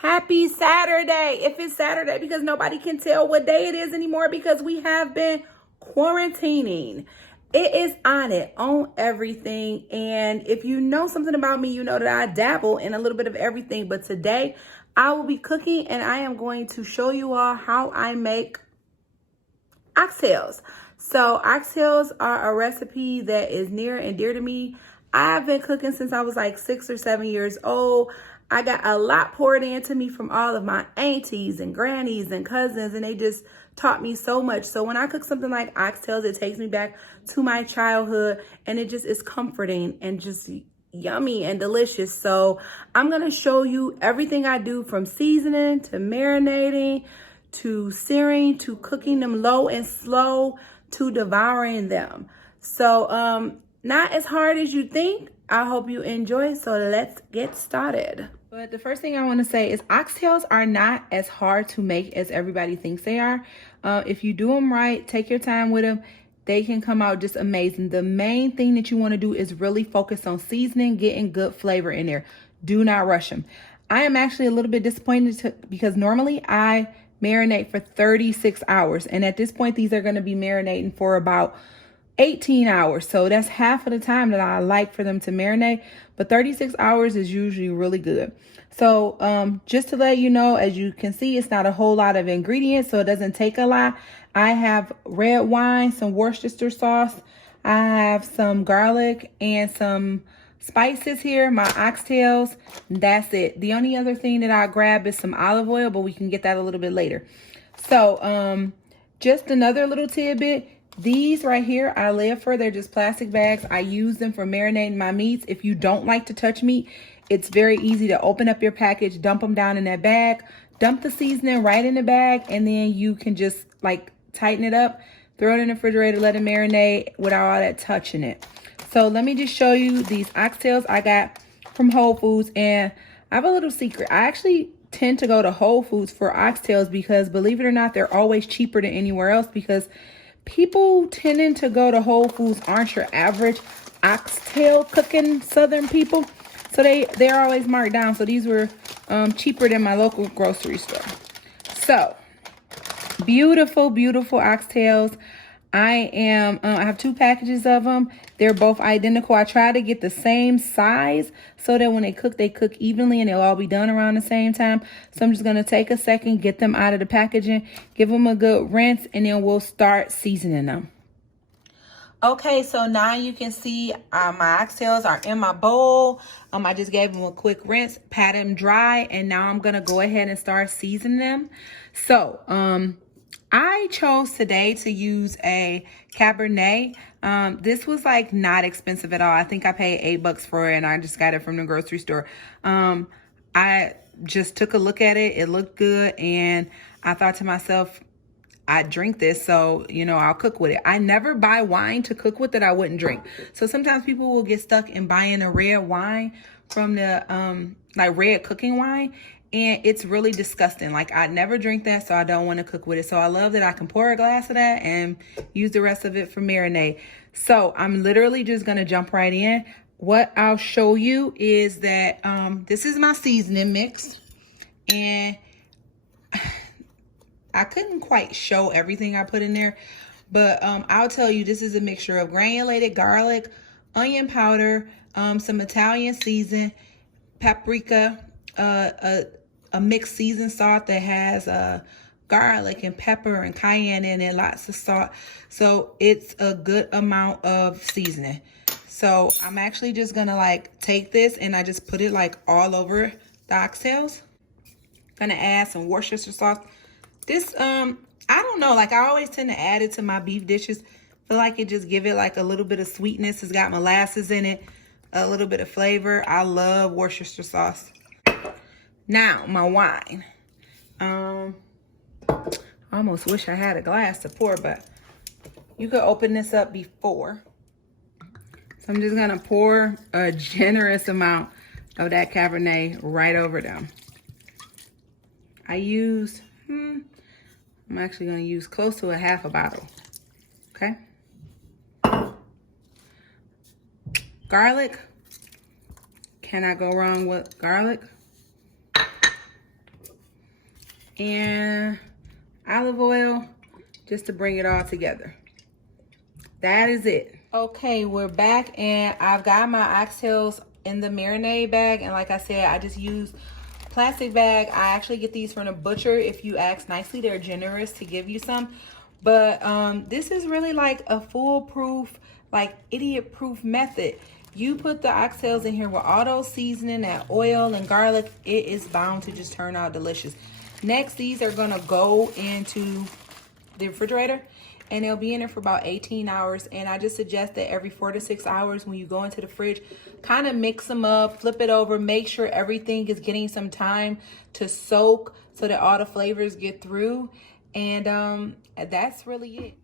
Happy Saturday. If it's Saturday, because nobody can tell what day it is anymore because we have been quarantining. It is on it, on everything. And if you know something about me, you know that I dabble in a little bit of everything. But today I will be cooking and I am going to show you all how I make oxtails. So oxtails are a recipe that is near and dear to me. I've been cooking since I was like 6 or 7 years old. I got a lot poured into me from all of my aunties and grannies and cousins, and they just taught me so much. So when I cook something like oxtails, it takes me back to my childhood, and it just is comforting and just yummy and delicious. So I'm gonna show you everything I do, from seasoning to marinating to searing to cooking them low and slow to devouring them. So not as hard as you think. I hope you enjoy. So let's get started. But the first thing I want to say is oxtails are not as hard to make as everybody thinks they are. If you do them right, take your time with them, they can come out just amazing. The main thing that you want to do is really focus on seasoning, getting good flavor in there. Do not rush them. I am actually a little bit disappointed because normally I marinate for 36 hours. And at this point, these are going to be marinating for about 18 hours. So that's half of the time that I like for them to marinate. But 36 hours is usually really good. So just to let you know, as you can see, it's not a whole lot of ingredients, so it doesn't take a lot. I have red wine, some Worcestershire sauce. I have some garlic and some spices here, my oxtails. That's it. The only other thing that I grab is some olive oil, but we can get that a little bit later. So just another little tidbit. These right here, I live for. They're just plastic bags. I use them for marinating my meats. If you don't like to touch meat, it's very easy to open up your package, dump them down in that bag, dump the seasoning right in the bag, and then you can just like tighten it up, throw it in the refrigerator, let it marinate without all that touching it. So let me just show you these oxtails I got from Whole Foods. And I have a little secret. I actually tend to go to Whole Foods for oxtails because, believe it or not, they're always cheaper than anywhere else, because people tending to go to Whole Foods aren't your average oxtail cooking Southern people. So they're always marked down. So these were cheaper than my local grocery store. So beautiful, beautiful oxtails. I have 2 packages of them. They're both identical. I try to get the same size so that when they cook evenly and they'll all be done around the same time. So I'm just going to take a second, get them out of the packaging, give them a good rinse, and then we'll start seasoning them. Okay, so now you can see my oxtails are in my bowl. I just gave them a quick rinse, pat them dry, and now I'm going to go ahead and start seasoning them. So, I chose today to use a Cabernet. This was like not expensive at all. I think I paid $8 for it, and I just got it from the grocery store. I just took a look at it. It looked good, and I thought to myself, I'd drink this, so, you know, I'll cook with it. I never buy wine to cook with that I wouldn't drink. So sometimes people will get stuck in buying a red wine from the, like red cooking wine. And it's really disgusting. Like, I never drink that, so I don't want to cook with it. So I love that I can pour a glass of that and use the rest of it for marinade. So I'm literally just going to jump right in. What I'll show you is that this is my seasoning mix. And I couldn't quite show everything I put in there. But I'll tell you, this is a mixture of granulated garlic, onion powder, some Italian season, paprika, a mixed seasoned salt that has garlic and pepper and cayenne in it, lots of salt. So it's a good amount of seasoning. So I'm actually just gonna like take this and I just put it like all over the oxtails. Gonna add some Worcestershire sauce. This I don't know, like I always tend to add it to my beef dishes. Feel like it just give it like a little bit of sweetness. It's got molasses in it, a little bit of flavor. I love Worcestershire sauce. Now, my wine. I almost wish I had a glass to pour, but you could open this up before. So I'm just going to pour a generous amount of that Cabernet right over them. I used, I'm actually going to use close to a half a bottle. Okay. Garlic. Cannot go wrong with garlic. and olive oil just to bring it all together. That is it. Okay, we're back and I've got my oxtails in the marinade bag, and like I said, I just use plastic bag. I actually get these from the butcher. If you ask nicely, they're generous to give you some. But this is really like a foolproof, like idiot proof method. You put the oxtails in here with all those seasoning, that oil and garlic, it is bound to just turn out delicious. Next, these are gonna go into the refrigerator, and they'll be in there for about 18 hours. And I just suggest that every 4 to 6 hours when you go into the fridge, kind of mix them up, flip it over, make sure everything is getting some time to soak so that all the flavors get through. And that's really it.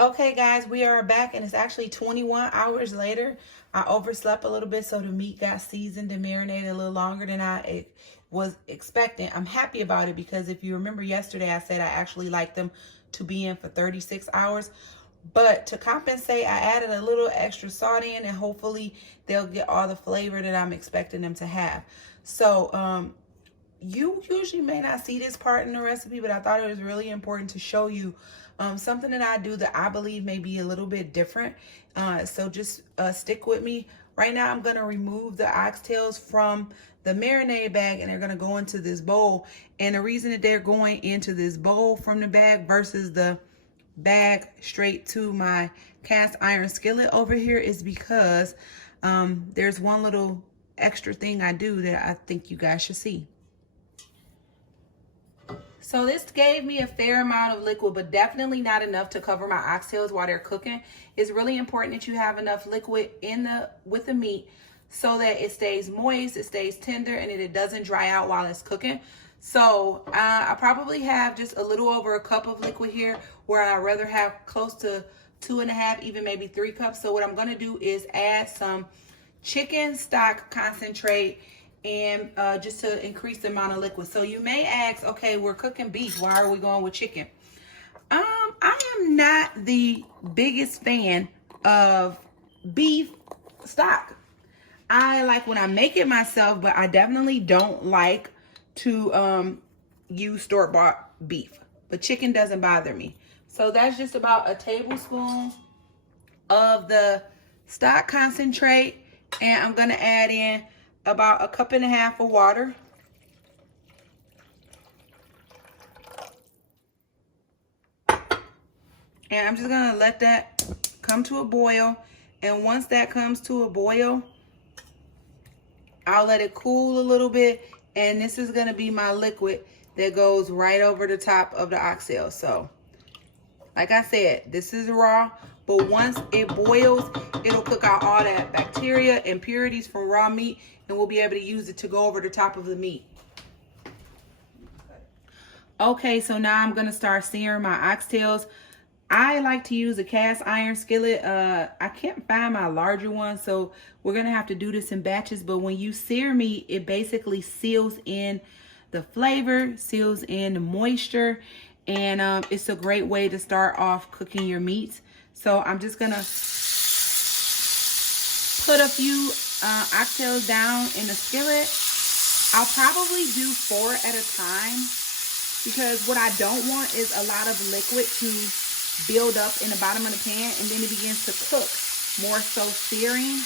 Okay guys, we are back and it's actually 21 hours later. I overslept a little bit, so the meat got seasoned and marinated a little longer than I was expecting. I'm happy about it because if you remember yesterday, I said I actually like them to be in for 36 hours. But to compensate, I added a little extra salt in, and hopefully they'll get all the flavor that I'm expecting them to have. So you usually may not see this part in the recipe, but I thought it was really important to show you something that I do that I believe may be a little bit different. So just stick with me. Right now, I'm going to remove the oxtails from the marinade bag, and they're going to go into this bowl. And the reason that they're going into this bowl from the bag versus the bag straight to my cast iron skillet over here is because there's one little extra thing I do that I think you guys should see. So this gave me a fair amount of liquid, but definitely not enough to cover my oxtails while they're cooking. It's really important that you have enough liquid with the meat so that it stays moist, it stays tender, and that it doesn't dry out while it's cooking. So I probably have just a little over a cup of liquid here, where I'd rather have close to 2.5, even maybe 3 cups. So what I'm gonna do is add some chicken stock concentrate, and just to increase the amount of liquid. So you may ask, okay, we're cooking beef, why are we going with chicken? I am not the biggest fan of beef stock. I like when I make it myself, but I definitely don't like to use store-bought beef. But chicken doesn't bother me. So that's just about a tablespoon of the stock concentrate, and I'm gonna add in about 1.5 cups of water. And I'm just gonna let that come to a boil. And once that comes to a boil, I'll let it cool a little bit. And this is gonna be my liquid that goes right over the top of the oxtail. So, like I said, this is raw, but once it boils, it'll cook out all that bacteria, impurities from raw meat, and we'll be able to use it to go over the top of the meat. Okay, so now I'm gonna start searing my oxtails. I like to use a cast iron skillet. I can't find my larger one, so we're gonna have to do this in batches. But when you sear meat, it basically seals in the flavor, seals in the moisture, and it's a great way to start off cooking your meats. So I'm just gonna put a few oxtails down in the skillet. I'll probably do 4 at a time, because what I don't want is a lot of liquid to build up in the bottom of the pan, and then it begins to cook, more so searing.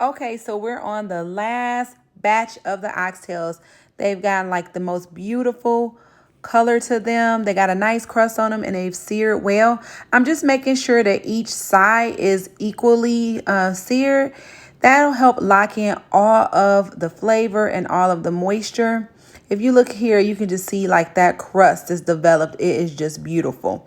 Okay, so we're on the last batch of the oxtails. They've got like the most beautiful color to them. They got a nice crust on them, and they've seared well. I'm just making sure that each side is equally seared. That'll help lock in all of the flavor and all of the moisture. If you look here, you can just see like that crust is developed. It is just beautiful.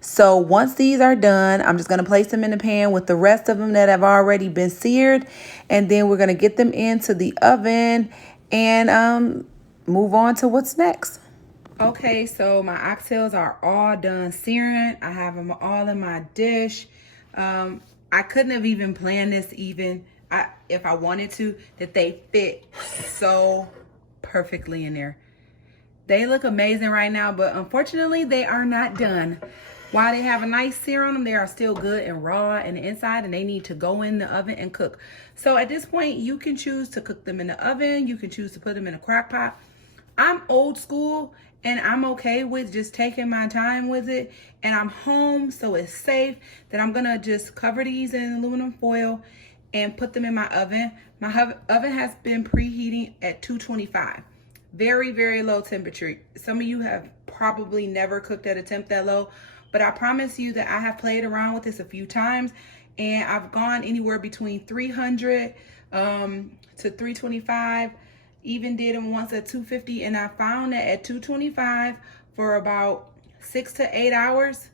So once these are done, I'm just going to place them in the pan with the rest of them that have already been seared. And then we're going to get them into the oven and move on to what's next. Okay, so my oxtails are all done searing. I have them all in my dish. I couldn't have even planned this if I wanted to, that they fit so perfectly in there. They look amazing right now, but unfortunately they are not done. While they have a nice sear on them, they are still good and raw in the inside, and they need to go in the oven and cook. So at this point, you can choose to cook them in the oven. You can choose to put them in a crock pot. I'm old school, and I'm okay with just taking my time with it. And I'm home, so it's safe, that I'm gonna just cover these in aluminum foil and put them in my oven. My oven has been preheating at 225. Very, very low temperature. Some of you have probably never cooked at a temp that low, but I promise you that I have played around with this a few times, and I've gone anywhere between 300 to 325. Even did them once at 250, and I found that at 225 for about 6 to 8 hours,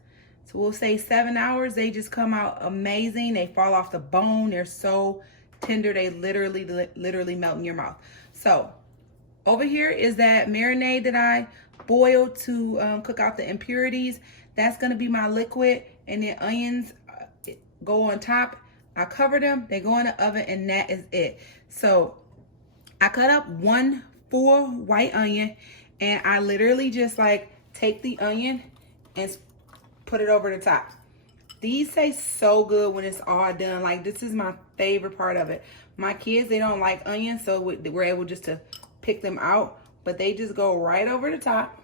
so we'll say 7 hours, they just come out amazing. They fall off the bone. They're so tender, they literally melt in your mouth. So over here is that marinade that I boiled to cook out the impurities. That's gonna be my liquid, and the onions go on top. I cover them, they go in the oven, and that is it. So I cut up 1 full white onion, and I literally just like take the onion and put it over the top. These taste so good when it's all done. Like, this is my favorite part of it. My kids, they don't like onions, so we're able just to pick them out, but they just go right over the top.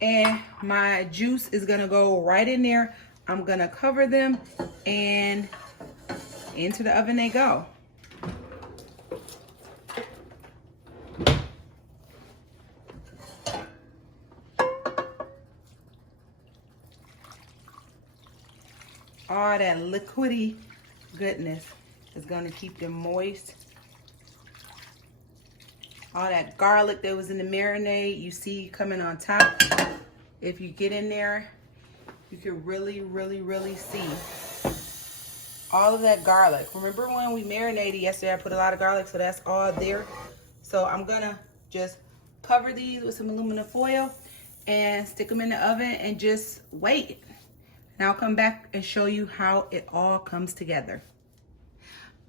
And my juice is gonna go right in there. I'm gonna cover them, and into the oven they go. All that liquidy goodness is gonna keep them moist. All that garlic that was in the marinade, you see coming on top. If you get in there, you can really see all of that garlic. Remember when we marinated yesterday, I put a lot of garlic, so that's all there. So I'm gonna just cover these with some aluminum foil and stick them in the oven and just wait. And I'll come back and show you how it all comes together.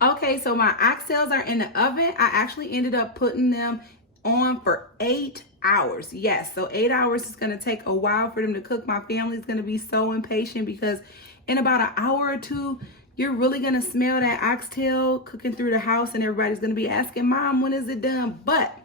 Okay, so my oxtails are in the oven. I actually ended up putting them on for 8 hours. Yes, so 8 hours is gonna take a while for them to cook. My family's gonna be so impatient because in about an hour or two, you're really gonna smell that oxtail cooking through the house, and everybody's gonna be asking, Mom, when is it done? But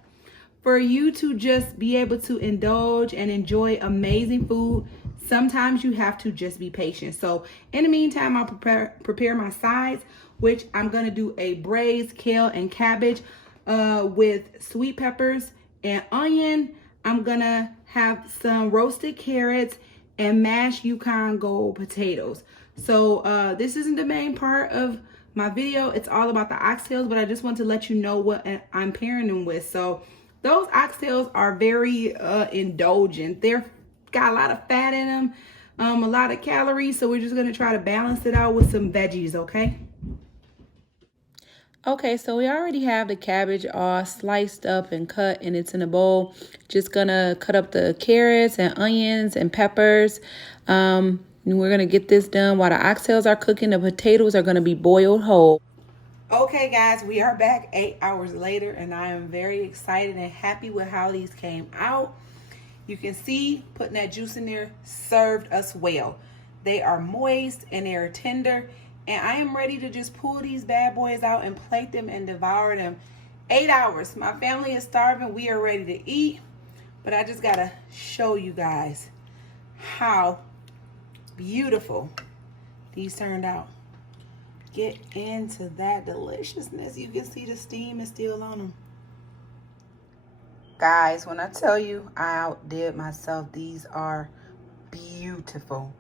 for you to just be able to indulge and enjoy amazing food, sometimes you have to just be patient. So in the meantime, I'll prepare my sides, which I'm gonna do a braised kale and cabbage with sweet peppers and onion. I'm gonna have some roasted carrots and mashed Yukon Gold potatoes. So this isn't the main part of my video. It's all about the oxtails, but I just want to let you know what I'm pairing them with. So those oxtails are very indulgent. They're got a lot of fat in them, a lot of calories, so we're just gonna try to balance it out with some veggies, okay? Okay, so we already have the cabbage all sliced up and cut, and it's in a bowl. Just gonna cut up the carrots and onions and peppers. And we're gonna get this done while the oxtails are cooking. The potatoes are gonna be boiled whole. Okay guys, we are back 8 hours later, and I am very excited and happy with how these came out. You can see putting that juice in there served us well. They are moist and they are tender, and I am ready to just pull these bad boys out and plate them and devour them. 8 hours. My family is starving. We are ready to eat, but I just gotta show you guys how beautiful these turned out. Get into that deliciousness. You can see the steam is still on them. Guys, when I tell you I outdid myself, these are beautiful.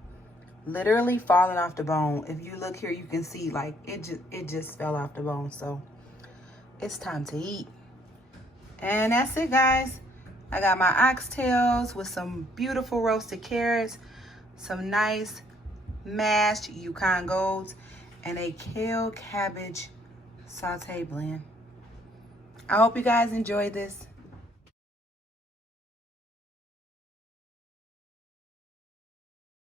Literally falling off the bone. If you look here, you can see like it just fell off the bone. So it's time to eat. And that's it, guys. I got my oxtails with some beautiful roasted carrots, some nice mashed Yukon Golds, and a kale cabbage saute blend. I hope you guys enjoyed this.